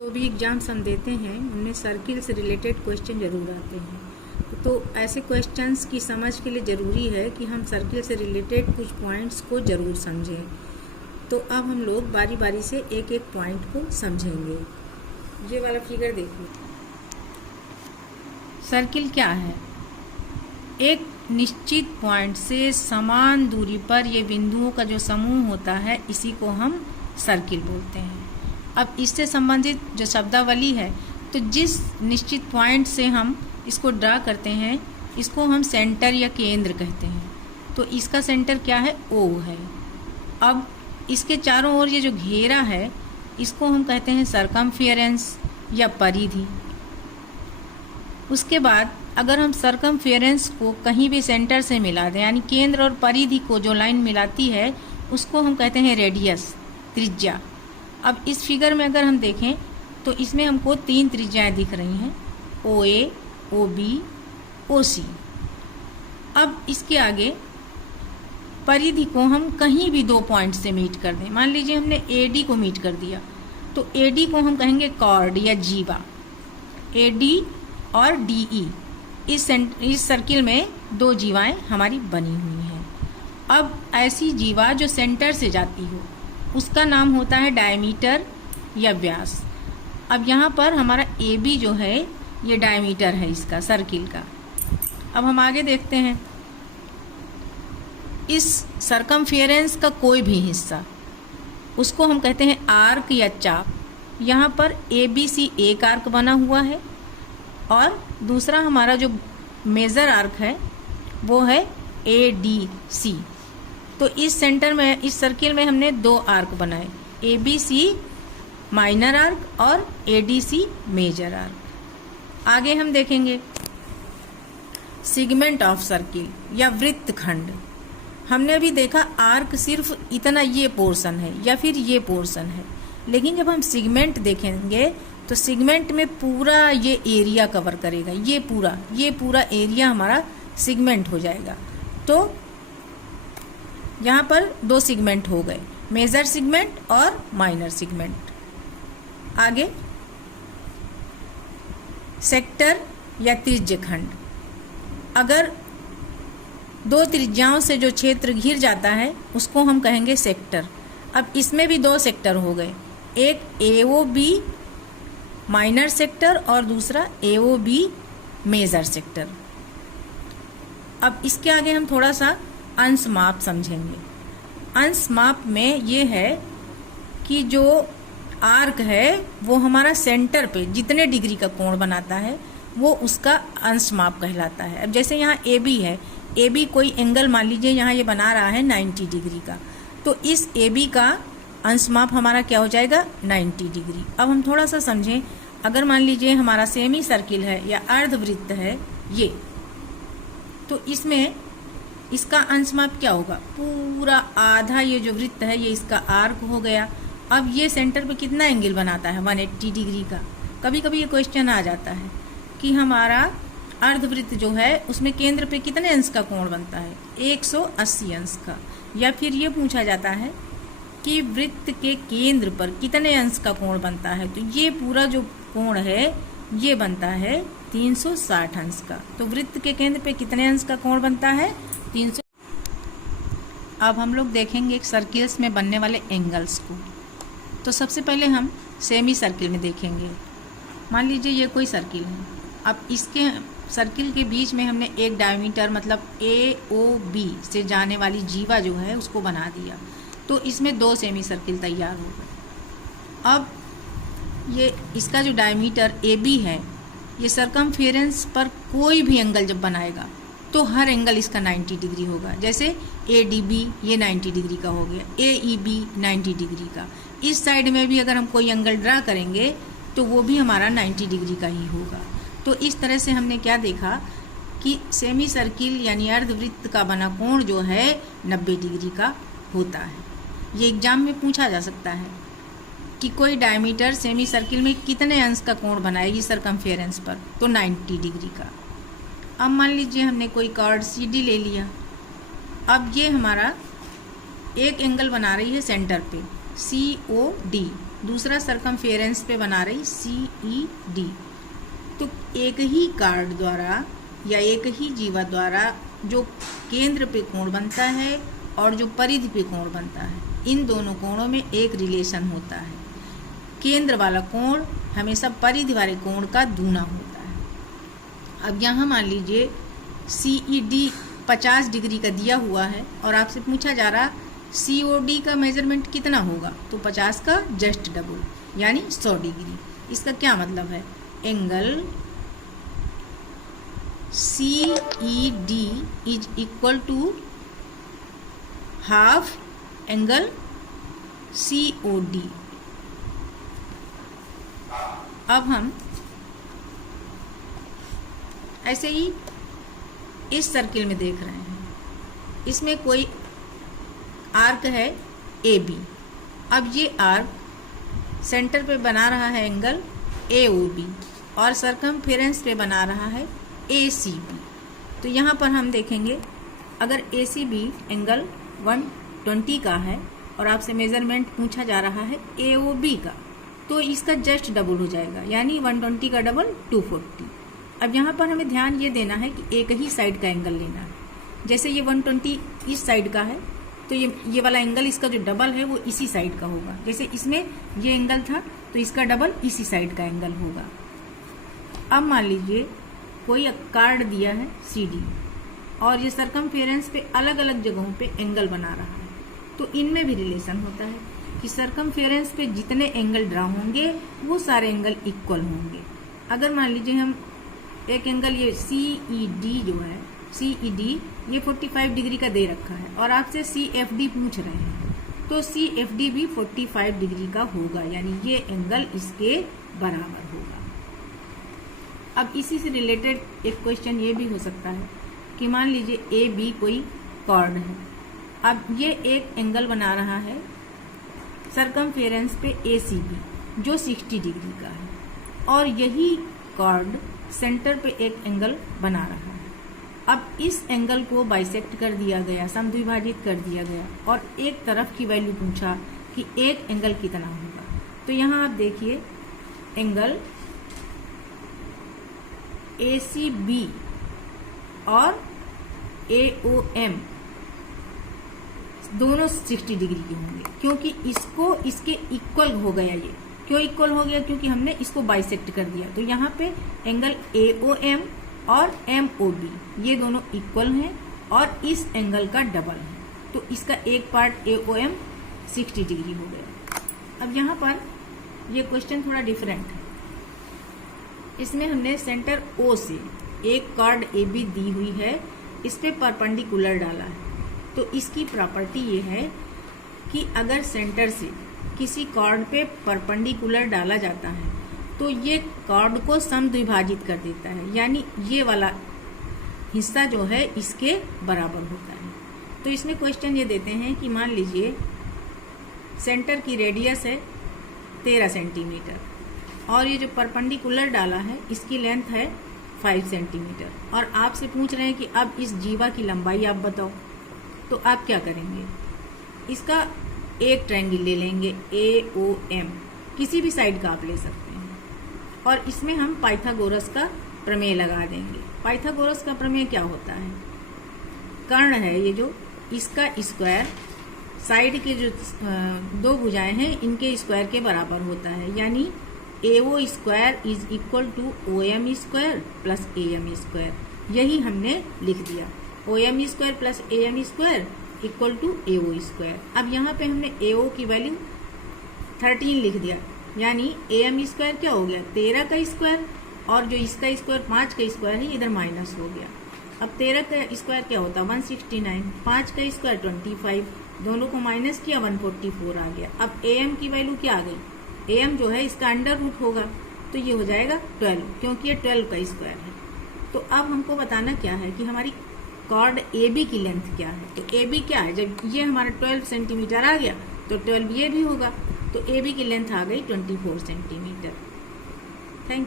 तो भी एग्जाम्स हम देते हैं उनमें सर्किल से रिलेटेड क्वेश्चन जरूर आते हैं। तो ऐसे क्वेश्चंस की समझ के लिए ज़रूरी है कि हम सर्किल से रिलेटेड कुछ पॉइंट्स को ज़रूर समझें। तो अब हम लोग बारी बारी से एक एक पॉइंट को समझेंगे। ये वाला फिगर देखिए। सर्किल क्या है? एक निश्चित पॉइंट से समान दूरी पर ये बिंदुओं का जो समूह होता है इसी को हम सर्किल बोलते हैं। अब इससे संबंधित जो शब्दावली है, तो जिस निश्चित पॉइंट से हम इसको ड्रा करते हैं इसको हम सेंटर या केंद्र कहते हैं। तो इसका सेंटर क्या है? O है। अब इसके चारों ओर ये जो घेरा है इसको हम कहते हैं सरकमफेरेंस या परिधि। उसके बाद अगर हम सरकमफेरेंस को कहीं भी सेंटर से मिला दें, यानी केंद्र और परिधि को जो लाइन मिलाती है उसको हम कहते हैं रेडियस, त्रिज्या। अब इस फिगर में अगर हम देखें तो इसमें हमको 3 त्रिज्याएं दिख रही हैं, OA, OB, OC। अब इसके आगे परिधि को हम कहीं भी 2 पॉइंट से मीट कर दें। मान लीजिए हमने AD को मीट कर दिया तो AD को हम कहेंगे कॉर्ड या जीवा। AD और DE इस सर्किल में 2 जीवाएं हमारी बनी हुई हैं। अब ऐसी जीवा जो सेंटर से जाती हो उसका नाम होता है डायमीटर या व्यास। अब यहाँ पर हमारा AB जो है ये डायमीटर है इसका सर्किल का। अब हम आगे देखते हैं, इस सरकमफेरेंस का कोई भी हिस्सा उसको हम कहते हैं आर्क या चाप। यहाँ पर ABC एक आर्क बना हुआ है और दूसरा हमारा जो मेजर आर्क है वो है ADC। तो इस सेंटर में, इस सर्किल में हमने 2 आर्क बनाए, ABC माइनर आर्क और ADC मेजर आर्क। आगे हम देखेंगे सेगमेंट ऑफ सर्किल या वृत्तखंड। हमने अभी देखा आर्क सिर्फ इतना ये पोर्शन है या फिर ये पोर्शन है, लेकिन जब हम सेगमेंट देखेंगे तो सेगमेंट में पूरा ये एरिया कवर करेगा। ये पूरा एरिया हमारा सेगमेंट हो जाएगा। तो यहाँ पर 2 सेगमेंट हो गए, मेजर सेगमेंट और माइनर सेगमेंट। आगे सेक्टर या त्रिज्यखंड। अगर 2 त्रिज्याओं से जो क्षेत्र घिर जाता है उसको हम कहेंगे सेक्टर। अब इसमें भी 2 सेक्टर हो गए, एक AOB माइनर सेक्टर और दूसरा AOB मेजर सेक्टर। अब इसके आगे हम थोड़ा सा अंश माप समझेंगे। अंश माप में ये है कि जो आर्क है वो हमारा सेंटर पे जितने डिग्री का कोण बनाता है वो उसका अंश माप कहलाता है। अब जैसे यहाँ AB है, AB कोई एंगल मान लीजिए यहाँ ये बना रहा है 90 डिग्री का, तो इस AB का अंश माप हमारा क्या हो जाएगा? 90 डिग्री। अब हम थोड़ा सा समझें, अगर मान लीजिए हमारा सेमी सर्किल है या अर्धवृत्त है ये, तो इसमें इसका अंश माप क्या होगा? पूरा आधा ये जो वृत्त है ये इसका आर्क हो गया। अब ये सेंटर पे कितना एंगल बनाता है? 180 डिग्री का। कभी कभी ये क्वेश्चन आ जाता है कि हमारा अर्धवृत्त जो है उसमें केंद्र पे कितने अंश का कोण बनता है? 180 अंश का। या फिर ये पूछा जाता है कि वृत्त के केंद्र पर कितने अंश का कोण बनता है? तो ये पूरा जो कोण है ये बनता है 360 अंश का। तो वृत्त के केंद्र पे कितने अंश का कोण बनता है? 300। अब हम लोग देखेंगे सर्किल्स में बनने वाले एंगल्स को। तो सबसे पहले हम सेमी सर्किल में देखेंगे। मान लीजिए ये कोई सर्किल है। अब इसके सर्किल के बीच में हमने एक डायमीटर मतलब AOB से जाने वाली जीवा जो है उसको बना दिया, तो इसमें 2 सेमी सर्किल तैयार हो गए। अब ये इसका जो डायमीटर AB है ये सरकमफेरेंस पर कोई भी एंगल जब बनाएगा तो हर एंगल इसका 90 डिग्री होगा। जैसे ADB ये 90 डिग्री का हो गया, AEB 90 डिग्री का। इस साइड में भी अगर हम कोई एंगल ड्रा करेंगे तो वो भी हमारा 90 डिग्री का ही होगा। तो इस तरह से हमने क्या देखा कि सेमी सर्किल यानी अर्धवृत्त का बना कोण जो है 90 डिग्री का होता है। ये एग्जाम में पूछा जा सकता है कि कोई डायमीटर सेमी सर्किल में कितने अंश का कोण बनाएगी सरकमफेरेंस पर? तो 90 डिग्री का। अब मान लीजिए हमने कोई कॉर्ड CD ले लिया। अब ये हमारा एक एंगल बना रही है सेंटर पे COD दूसरा सरकमफेरेंस पे बना रही CED। तो एक ही कार्ड द्वारा या एक ही जीवा द्वारा जो केंद्र पे कोण बनता है और जो परिधि पे कोण बनता है, इन दोनों कोणों में एक रिलेशन होता है। केंद्र वाला कोण हमेशा परिधि वाले कोण का दूना होता है। अब यहाँ मान लीजिए CED 50 डिग्री का दिया हुआ है और आपसे पूछा जा रहा COD का मेजरमेंट कितना होगा, तो 50 का जस्ट डबल यानी 100 डिग्री। इसका क्या मतलब है, angle CED is equal to half angle COD। अब हम ऐसे ही इस सर्किल में देख रहे हैं, इसमें कोई आर्क है AB। अब ये आर्क सेंटर पे बना रहा है एंगल AOB और सरकमफेरेंस पे बना रहा है ACB। तो यहाँ पर हम देखेंगे अगर ACB एंगल 120 का है और आपसे मेजरमेंट पूछा जा रहा है AOB का, तो इसका जस्ट डबल हो जाएगा, यानी 120 का डबल 240। अब यहाँ पर हमें ध्यान ये देना है कि एक ही साइड का एंगल लेना है। जैसे ये 120 इस साइड का है, तो ये वाला एंगल इसका जो डबल है वो इसी साइड का होगा। जैसे इसमें ये एंगल था तो इसका डबल इसी साइड का एंगल होगा। अब मान लीजिए कोई कार्ड दिया है CD और ये सरकमफेरेंस पे अलग अलग जगहों पे एंगल बना रहा है, तो इनमें भी रिलेशन होता है कि सरकमफेरेंस पे जितने एंगल ड्रा होंगे वो सारे एंगल इक्वल होंगे। अगर मान लीजिए हम एक एंगल ये CED जो है, CED ये 45 डिग्री का दे रखा है और आपसे CFD पूछ रहे हैं, तो CFD भी 45 डिग्री का होगा, यानी ये एंगल इसके बराबर होगा। अब इसी से रिलेटेड एक क्वेश्चन ये भी हो सकता है कि मान लीजिए AB कोई कॉर्ड है। अब ये एक एंगल बना रहा है सरकमफेरेंस पे ACB जो 60 डिग्री का है और यही कॉर्ड सेंटर पे एक एंगल बना रहा है। अब इस एंगल को बाइसेक्ट कर दिया गया, समद्विभाजित कर दिया गया और एक तरफ की वैल्यू पूछा कि एक एंगल कितना होगा। तो यहाँ आप देखिए एंगल ACB और AOM दोनों 60 डिग्री के होंगे, क्योंकि इसको इसके इक्वल हो गया। ये क्यों इक्वल हो गया, क्योंकि हमने इसको बाइसेक्ट कर दिया। तो यहाँ पे एंगल AOM और MOB ये दोनों इक्वल हैं और इस एंगल का डबल है, तो इसका एक पार्ट AOM 60 डिग्री हो गया। अब यहाँ पर ये क्वेश्चन थोड़ा डिफरेंट है। इसमें हमने सेंटर O से एक कार्ड AB दी हुई है, इस पे परपेंडिकुलर डाला है। तो इसकी प्रॉपर्टी ये है कि अगर सेंटर से किसी कार्ड पे परपेंडिकुलर डाला जाता है तो ये कार्ड को समद्विभाजित कर देता है, यानी ये वाला हिस्सा जो है इसके बराबर होता है। तो इसमें क्वेश्चन ये देते हैं कि मान लीजिए सेंटर की रेडियस है 13 सेंटीमीटर और ये जो परपेंडिकुलर डाला है इसकी लेंथ है 5 सेंटीमीटर और आपसे पूछ रहे हैं कि अब इस जीवा की लंबाई आप बताओ। तो आप क्या करेंगे, इसका एक ट्रायंगल ले लेंगे AOM, किसी भी साइड का आप ले सकते हैं और इसमें हम पाइथागोरस का प्रमेय लगा देंगे। पाइथागोरस का प्रमेय क्या होता है, कर्ण है ये जो, इसका स्क्वायर साइड के जो दो भुजाएं हैं इनके स्क्वायर के बराबर होता है, यानी AO square is equal to OM square plus AM square. यही हमने लिख दिया, OM square plus AM square equal to AO square. अब यहाँ पे हमने AO की वैल्यू 13 लिख दिया, यानी AM स्क्वायर क्या हो गया 13 का स्क्वायर और जो इसका स्क्वायर 5 का स्क्वायर है इधर माइनस हो गया। अब 13 का स्क्वायर क्या होता है 169, 5 का स्क्वायर 25, दोनों को माइनस किया 144 आ गया। अब AM की वैल्यू क्या आ गई, AM जो है इसका अंडर रूट होगा तो ये हो जाएगा 12, क्योंकि ये 12 का स्क्वायर है। तो अब हमको बताना क्या है कि हमारी कॉर्ड AB की लेंथ क्या है। तो AB क्या है, जब ये हमारा 12 सेंटीमीटर आ गया तो 12 ये भी होगा, तो AB की लेंथ आ गई 24 सेंटीमीटर।